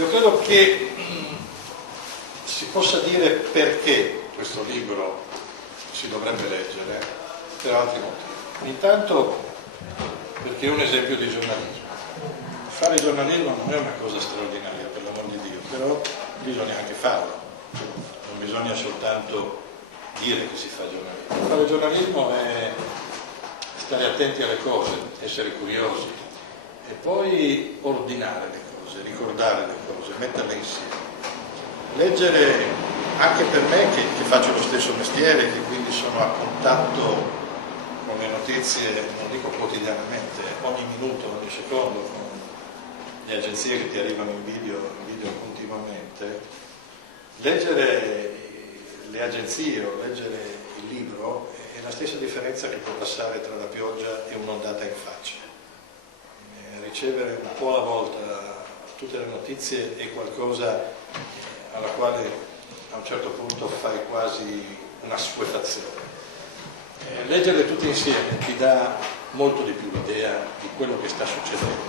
Io credo che si possa dire perché questo libro si dovrebbe leggere per altri motivi. Intanto perché è un esempio di giornalismo. Fare giornalismo non è una cosa straordinaria, per l'amor di Dio, però bisogna anche farlo. Non bisogna soltanto dire che si fa giornalismo. Fare giornalismo è stare attenti alle cose, essere curiosi e poi ordinare le cose, ricordare le cose, metterle insieme. Leggere anche per me che faccio lo stesso mestiere, che quindi sono a contatto con le notizie, non dico quotidianamente, ogni minuto, ogni secondo, con le agenzie che ti arrivano in video continuamente. Leggere le agenzie o leggere il libro è la stessa differenza che può passare tra la pioggia e un'ondata in faccia. Ricevere un po' alla volta tutte le notizie è qualcosa alla quale a un certo punto fai quasi una assuefazione. Leggerle tutte insieme ti dà molto di più l'idea di quello che sta succedendo,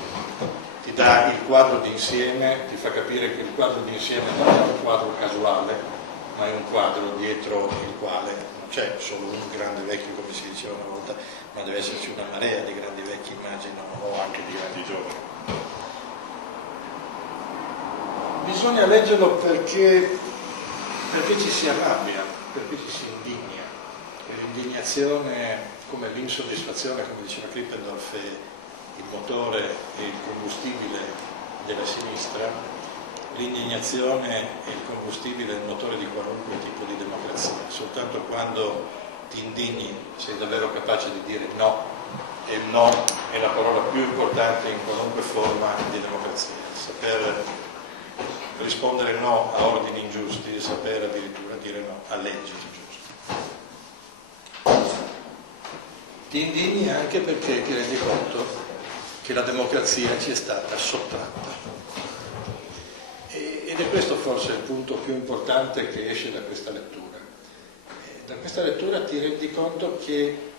ti dà il quadro d'insieme, ti fa capire che il quadro d'insieme non è un quadro casuale, ma è un quadro dietro il quale non c'è solo un grande vecchio, come si diceva una volta, ma deve esserci una marea di grandi vecchi, immagino, o anche di grandi giovani. Bisogna leggerlo perché ci si arrabbia, perché ci si indigna. L'indignazione, come l'insoddisfazione, come diceva Krippendorf, è il motore e il combustibile della sinistra. L'indignazione è il combustibile e il motore di qualunque tipo di democrazia. Soltanto quando ti indigni sei davvero capace di dire no, e il no è la parola più importante in qualunque forma di democrazia. Saper rispondere no a ordini ingiusti, saper addirittura dire no a leggi ingiuste. Ti indigni anche perché ti rendi conto che la democrazia ci è stata sottratta. Ed è questo forse il punto più importante che esce da questa lettura. Da questa lettura ti rendi conto che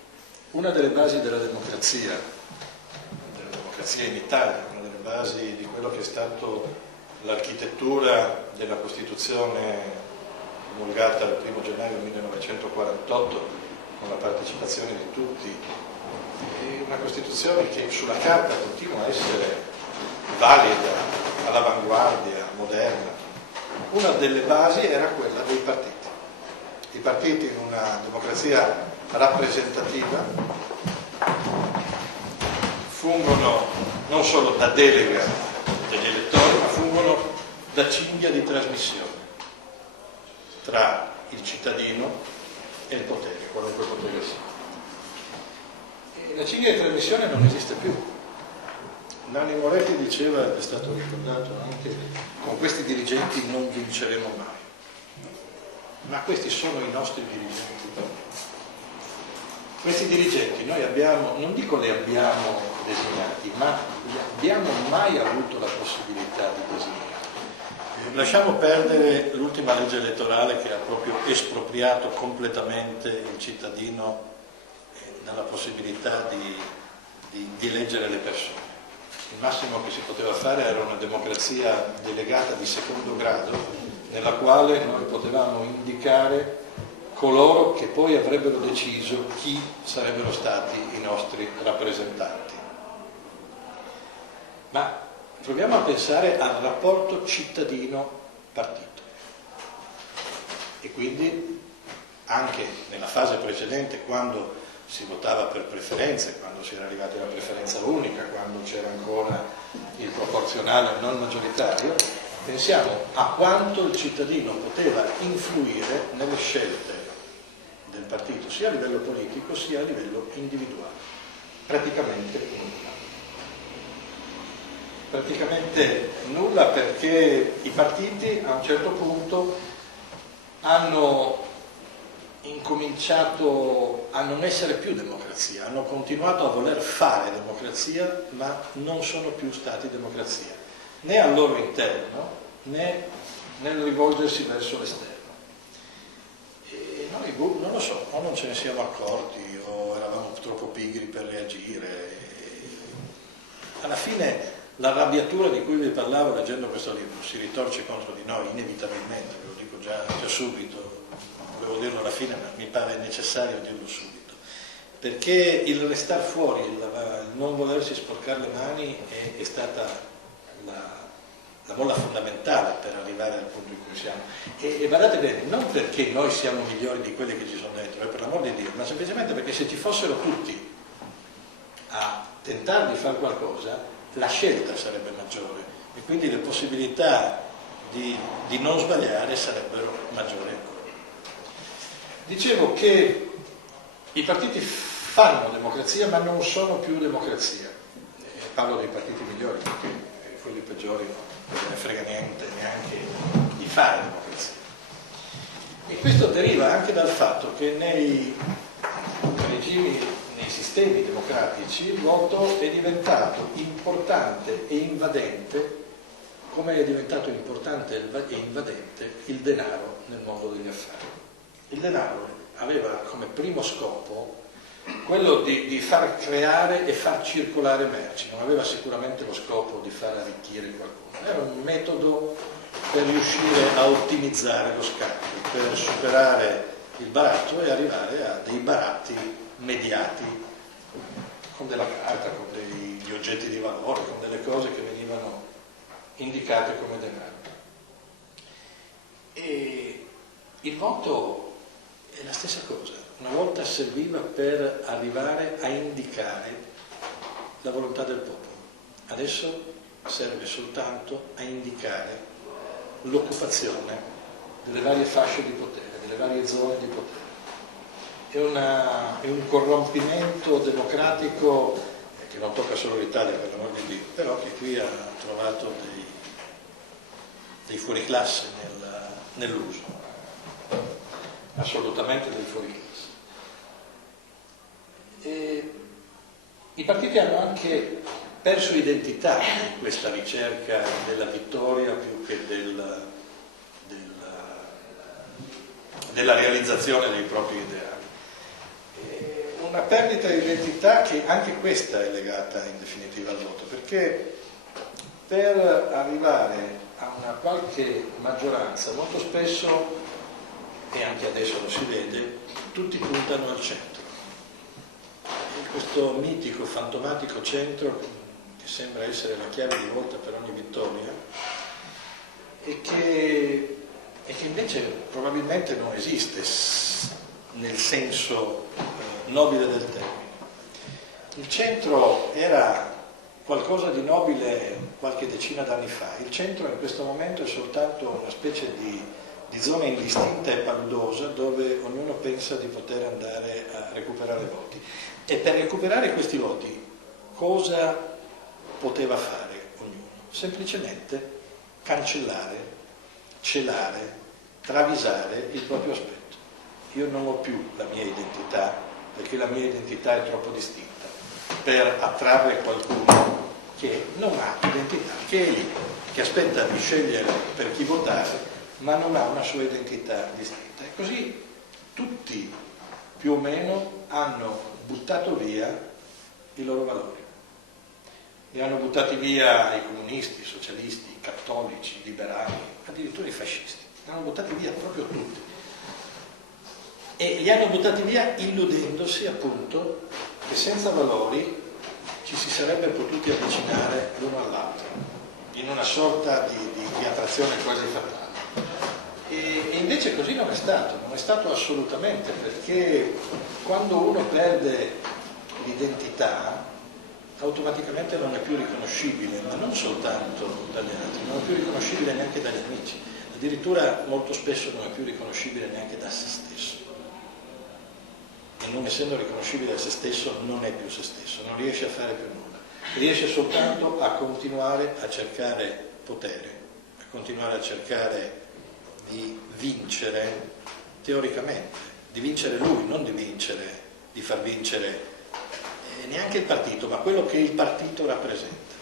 una delle basi della democrazia in Italia, una delle basi di quello che è stato l'architettura della Costituzione promulgata il 1 gennaio 1948 con la partecipazione di tutti, è una Costituzione che sulla carta continua a essere valida, all'avanguardia, moderna. Una delle basi era quella dei partiti. I partiti in una democrazia rappresentativa fungono non solo da delega degli elettori, ma fungono da cinghia di trasmissione tra il cittadino e il potere, qualunque potere sia. E la cinghia di trasmissione non esiste più. Nanni Moretti diceva, ed è stato ricordato anche, con questi dirigenti non vinceremo mai. Ma questi sono i nostri dirigenti. Questi dirigenti noi abbiamo, non dico li abbiamo designati, ma li abbiamo mai avuto la possibilità di designare. Lasciamo perdere l'ultima legge elettorale che ha proprio espropriato completamente il cittadino dalla possibilità di eleggere le persone. Il massimo che si poteva fare era una democrazia delegata di secondo grado, nella quale noi potevamo indicare coloro che poi avrebbero deciso chi sarebbero stati i nostri rappresentanti. Ma proviamo a pensare al rapporto cittadino-partito. E quindi anche nella fase precedente, quando si votava per preferenze, quando si era arrivati alla preferenza unica, quando c'era ancora il proporzionale non maggioritario, pensiamo a quanto il cittadino poteva influire nelle scelte del partito, sia a livello politico sia a livello individuale. Praticamente nulla. Praticamente nulla, perché i partiti a un certo punto hanno incominciato a non essere più democrazia, hanno continuato a voler fare democrazia, ma non sono più stati democrazia, né al loro interno né nel rivolgersi verso l'esterno. E noi, non lo so, o non ce ne siamo accorti o eravamo troppo pigri per reagire. Alla fine l'arrabbiatura di cui vi parlavo leggendo questo libro si ritorce contro di noi inevitabilmente, ve lo dico già subito, volevo dirlo alla fine ma mi pare necessario dirlo subito, perché il restar fuori, il non volersi sporcare le mani è stata la molla fondamentale per arrivare al punto in cui siamo. E guardate bene, non perché noi siamo migliori di quelli che ci sono dentro, per l'amor di Dio, ma semplicemente perché se ci fossero tutti a tentare di fare qualcosa, la scelta sarebbe maggiore e quindi le possibilità di non sbagliare sarebbero maggiori ancora. Dicevo che i partiti fanno democrazia ma non sono più democrazia. Parlo dei partiti migliori perché quelli peggiori non ne frega niente neanche di fare democrazia. E questo deriva anche dal fatto che nei regimi, nei sistemi democratici, il voto è diventato importante e invadente, come è diventato importante e invadente il denaro nel mondo degli affari. Il denaro aveva come primo scopo quello di far creare e far circolare merci, non aveva sicuramente lo scopo di far arricchire qualcuno, era un metodo per riuscire a ottimizzare lo scambio, per superare il baratto e arrivare a dei baratti mediati con della carta, con degli oggetti di valore, con delle cose che venivano indicate come denaro. E il voto è la stessa cosa. Una volta serviva per arrivare a indicare la volontà del popolo, adesso serve soltanto a indicare l'occupazione delle varie fasce di potere, delle varie zone di potere. È un corrompimento democratico che non tocca solo l'Italia, per l'amor di Dio, però che qui ha trovato dei fuoriclasse nell'uso, assolutamente dei fuoriclasse. E i partiti hanno anche perso identità in questa ricerca della vittoria più che della realizzazione dei propri ideali. Una perdita di identità che anche questa è legata in definitiva al voto, perché per arrivare a una qualche maggioranza molto spesso, e anche adesso lo si vede, tutti puntano al centro. Questo mitico, fantomatico centro che sembra essere la chiave di volta per ogni vittoria e che invece probabilmente non esiste nel senso nobile del termine. Il centro era qualcosa di nobile qualche decina d'anni fa, il centro in questo momento è soltanto una specie di zona indistinta e paludosa dove ognuno pensa di poter andare a recuperare voti. E per recuperare questi voti cosa poteva fare ognuno? Semplicemente cancellare, celare, travisare il proprio aspetto. Io non ho più la mia identità perché la mia identità è troppo distinta per attrarre qualcuno che non ha identità, che è lì, che aspetta di scegliere per chi votare ma non ha una sua identità distinta. E così tutti più o meno hanno buttato via i loro valori. Li hanno buttati via i comunisti, i socialisti, i cattolici, i liberali, addirittura i fascisti. Li hanno buttati via proprio tutti. E li hanno buttati via illudendosi appunto che senza valori ci si sarebbe potuti avvicinare l'uno all'altro, in una sorta di attrazione quasi fatale. E invece così non è stato assolutamente, perché quando uno perde l'identità automaticamente non è più riconoscibile, ma non soltanto dagli altri, non è più riconoscibile neanche dagli amici, addirittura molto spesso non è più riconoscibile neanche da se stesso. E non essendo riconoscibile da se stesso non è più se stesso, non riesce a fare più nulla, riesce soltanto a continuare a cercare potere, a continuare a cercare di vincere teoricamente, di vincere lui, non di far vincere neanche il partito, ma quello che il partito rappresenta.